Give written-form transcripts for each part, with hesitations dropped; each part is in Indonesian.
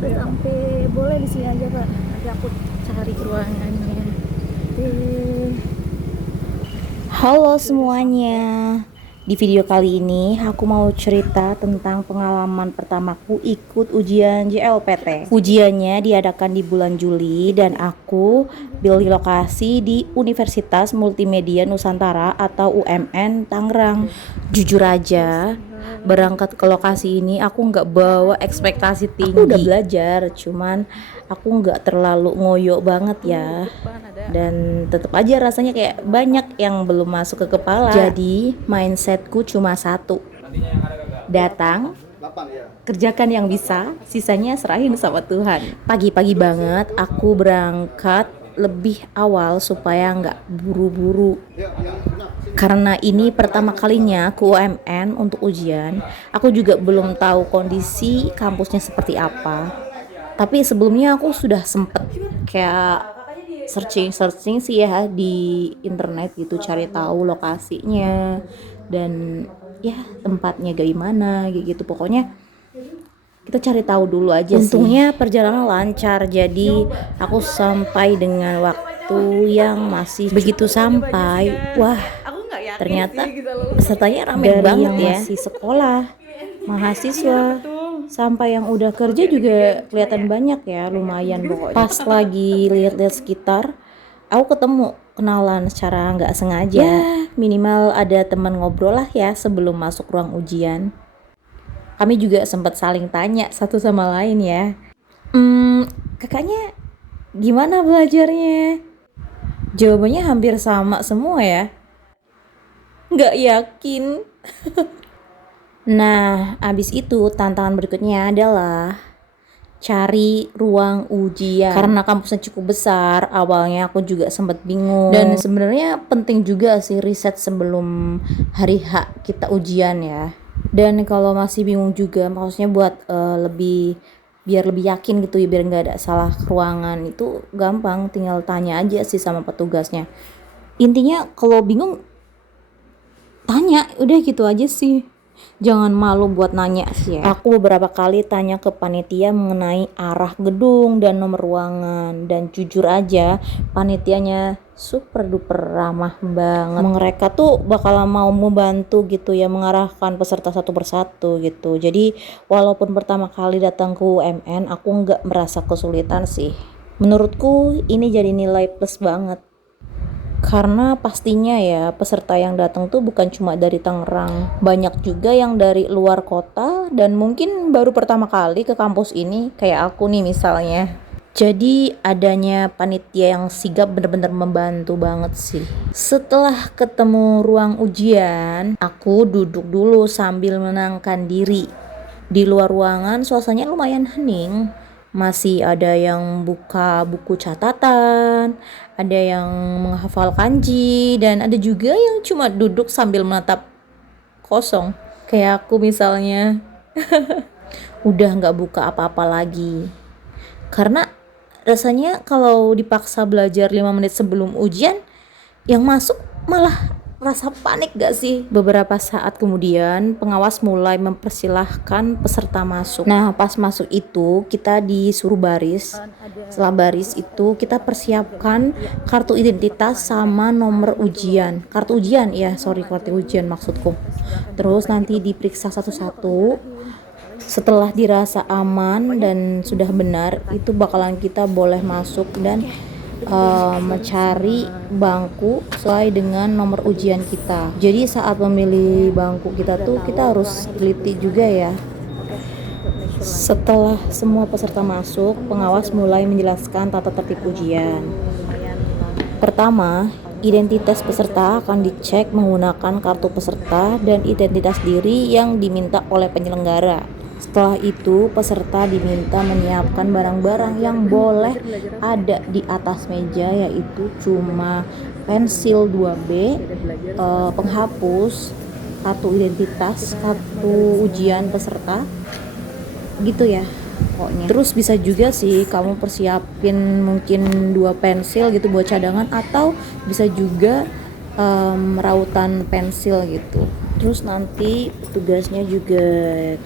udah sampai. Boleh di sini aja Kak, nanti aku cari ruangannya. Halo semuanya. Di video kali ini aku mau cerita tentang pengalaman pertamaku ikut ujian JLPT. Ujiannya diadakan di bulan Juli dan aku pilih lokasi di Universitas Multimedia Nusantara atau UMN Tangerang. Jujur aja, berangkat ke lokasi ini aku nggak bawa ekspektasi tinggi. Aku udah belajar, cuman aku nggak terlalu ngoyo banget ya. Dan tetap aja rasanya kayak banyak yang belum masuk ke kepala. Jadi mindsetku cuma satu, datang, kerjakan yang bisa, sisanya serahin sama Tuhan. Pagi-pagi banget aku berangkat lebih awal supaya nggak buru-buru. Karena ini pertama kalinya ke UMN untuk ujian, aku juga belum tahu kondisi kampusnya seperti apa. Tapi sebelumnya aku sudah sempet kayak searching sih ya di internet gitu, cari tahu lokasinya dan ya tempatnya gimana gitu. Pokoknya kita cari tahu dulu aja sih. Untungnya perjalanan lancar, jadi aku sampai dengan waktu yang masih begitu sampai. Wah, ternyata pesertanya ramai banget ya. Masih sekolah, mahasiswa, sampai yang udah kerja juga kelihatan banyak ya, lumayan pokoknya. Pas lagi lihat-lihat sekitar, aku ketemu kenalan secara nggak sengaja. Ya, minimal ada teman ngobrol lah ya sebelum masuk ruang ujian. Kami juga sempat saling tanya satu sama lain ya. Kakaknya gimana belajarnya? Jawabannya hampir sama semua ya. Nggak yakin. Nah, abis itu tantangan berikutnya adalah cari ruang ujian. Karena kampusnya cukup besar, awalnya aku juga sempat bingung. Dan sebenarnya penting juga sih riset sebelum hari H kita ujian ya. Dan kalau masih bingung juga, maksudnya buat biar lebih yakin gitu ya, biar nggak ada salah ruangan, itu gampang, tinggal tanya aja sih sama petugasnya. Intinya kalau bingung tanya, udah gitu aja sih. Jangan malu buat nanya sih ya. Aku beberapa kali tanya ke panitia mengenai arah gedung dan nomor ruangan, dan jujur aja panitianya super duper ramah banget. Mereka tuh bakal mau membantu gitu ya, mengarahkan peserta satu persatu gitu. Jadi walaupun pertama kali datang ke UMN aku nggak merasa kesulitan sih. Menurutku ini jadi nilai plus banget. Karena pastinya ya peserta yang datang tuh bukan cuma dari Tangerang, banyak juga yang dari luar kota dan mungkin baru pertama kali ke kampus ini kayak aku nih misalnya. Jadi adanya panitia yang sigap bener-bener membantu banget sih. Setelah ketemu ruang ujian, aku duduk dulu sambil menenangkan diri. Di luar ruangan suasananya lumayan hening. Masih ada yang buka buku catatan, ada yang menghafal kanji, dan ada juga yang cuma duduk sambil menatap kosong. Kayak aku misalnya. Udah nggak buka apa-apa lagi. Karena rasanya kalau dipaksa belajar 5 menit sebelum ujian, yang masuk malah rasa panik gak sih? Beberapa saat kemudian pengawas mulai mempersilahkan peserta masuk. Nah pas masuk itu kita disuruh baris. Setelah baris itu kita persiapkan kartu identitas sama nomor ujian. Kartu ujian maksudku. Terus nanti diperiksa satu-satu. Setelah dirasa aman dan sudah benar, itu bakalan kita boleh masuk dan mencari bangku sesuai dengan nomor ujian kita. Jadi saat memilih bangku kita tuh kita harus teliti juga ya. Setelah semua peserta masuk, pengawas mulai menjelaskan tata tertib ujian. Pertama, identitas peserta akan dicek menggunakan kartu peserta dan identitas diri yang diminta oleh penyelenggara. Setelah itu, peserta diminta menyiapkan barang-barang yang boleh ada di atas meja, yaitu cuma pensil 2B, penghapus, kartu identitas, kartu ujian peserta, gitu ya pokoknya. Terus bisa juga sih kamu persiapin mungkin 2 pensil gitu buat cadangan, atau bisa juga rautan pensil gitu. Terus nanti tugasnya juga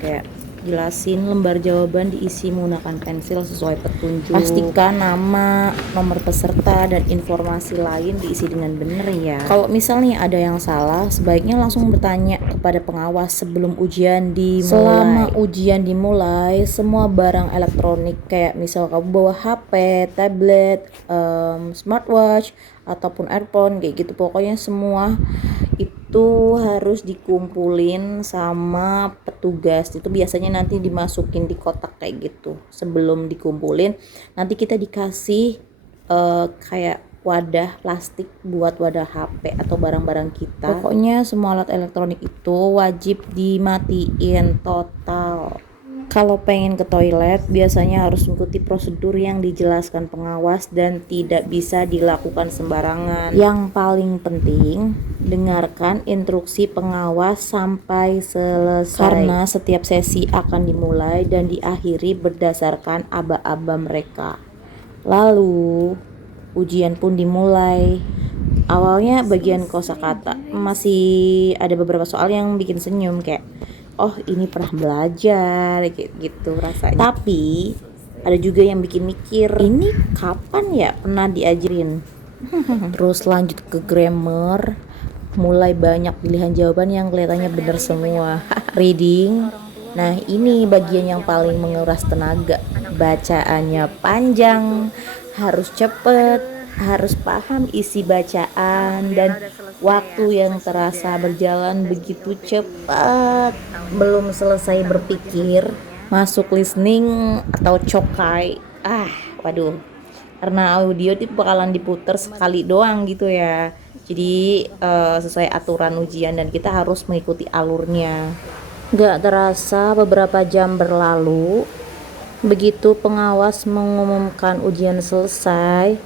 kayak jelasin lembar jawaban diisi menggunakan pensil sesuai petunjuk. Pastikan nama, nomor peserta, dan informasi lain diisi dengan benar ya. Kalau misalnya ada yang salah, sebaiknya langsung bertanya kepada pengawas sebelum ujian dimulai. Selama ujian dimulai, semua barang elektronik kayak misal kamu bawa HP, tablet, smartwatch, ataupun earphone kayak gitu, pokoknya semua itu harus dikumpulin sama petugas. Itu biasanya nanti dimasukin di kotak kayak gitu. Sebelum dikumpulin nanti kita dikasih kayak wadah plastik buat wadah HP atau barang-barang kita. Pokoknya semua alat elektronik itu wajib dimatiin total. Kalau pengen ke toilet, biasanya harus mengikuti prosedur yang dijelaskan pengawas dan tidak bisa dilakukan sembarangan. Yang paling penting, dengarkan instruksi pengawas sampai selesai. Karena setiap sesi akan dimulai dan diakhiri berdasarkan aba-aba mereka. Lalu, ujian pun dimulai. Awalnya bagian kosakata masih ada beberapa soal yang bikin senyum kayak oh ini pernah belajar gitu rasanya. Tapi ada juga yang bikin mikir ini kapan ya pernah diajarin. Terus lanjut ke grammar, mulai banyak pilihan jawaban yang kelihatannya benar semua. Reading, nah ini bagian yang paling menguras tenaga. Bacaannya panjang, harus cepet, harus paham isi bacaan, dan waktu yang terasa berjalan begitu cepat. Belum selesai berpikir, masuk listening atau cokai. Waduh, karena audio itu bakalan diputer sekali doang gitu ya. Jadi sesuai aturan ujian dan kita harus mengikuti alurnya. Gak terasa beberapa jam berlalu. Begitu pengawas mengumumkan ujian selesai,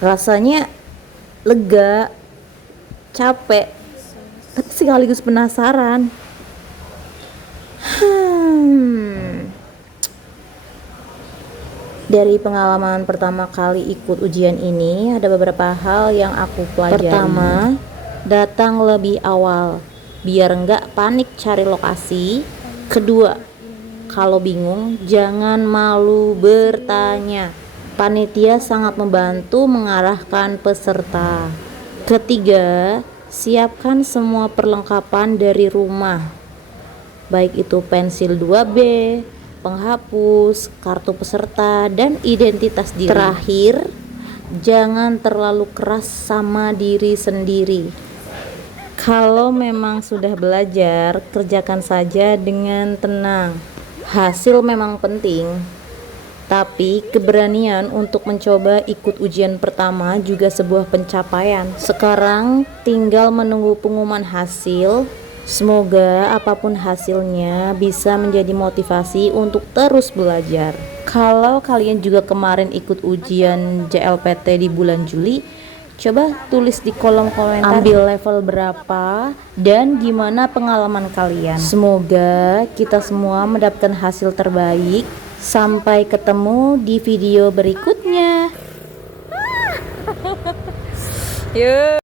rasanya lega, capek, tapi sekaligus penasaran. Dari pengalaman pertama kali ikut ujian ini, ada beberapa hal yang aku pelajari. Pertama, datang lebih awal, biar nggak panik cari lokasi. Kedua, kalau bingung, jangan malu bertanya. Panitia sangat membantu mengarahkan peserta. Ketiga, siapkan semua perlengkapan dari rumah. Baik itu pensil 2B, penghapus, kartu peserta, dan identitas diri. Terakhir, jangan terlalu keras sama diri sendiri. Kalau memang sudah belajar, kerjakan saja dengan tenang. Hasil memang penting, tapi keberanian untuk mencoba ikut ujian pertama juga sebuah pencapaian. Sekarang tinggal menunggu pengumuman hasil. Semoga apapun hasilnya bisa menjadi motivasi untuk terus belajar. Kalau kalian juga kemarin ikut ujian JLPT di bulan Juli, coba tulis di kolom komentar ambil level berapa dan gimana pengalaman kalian. Semoga kita semua mendapatkan hasil terbaik. Sampai ketemu di video berikutnya.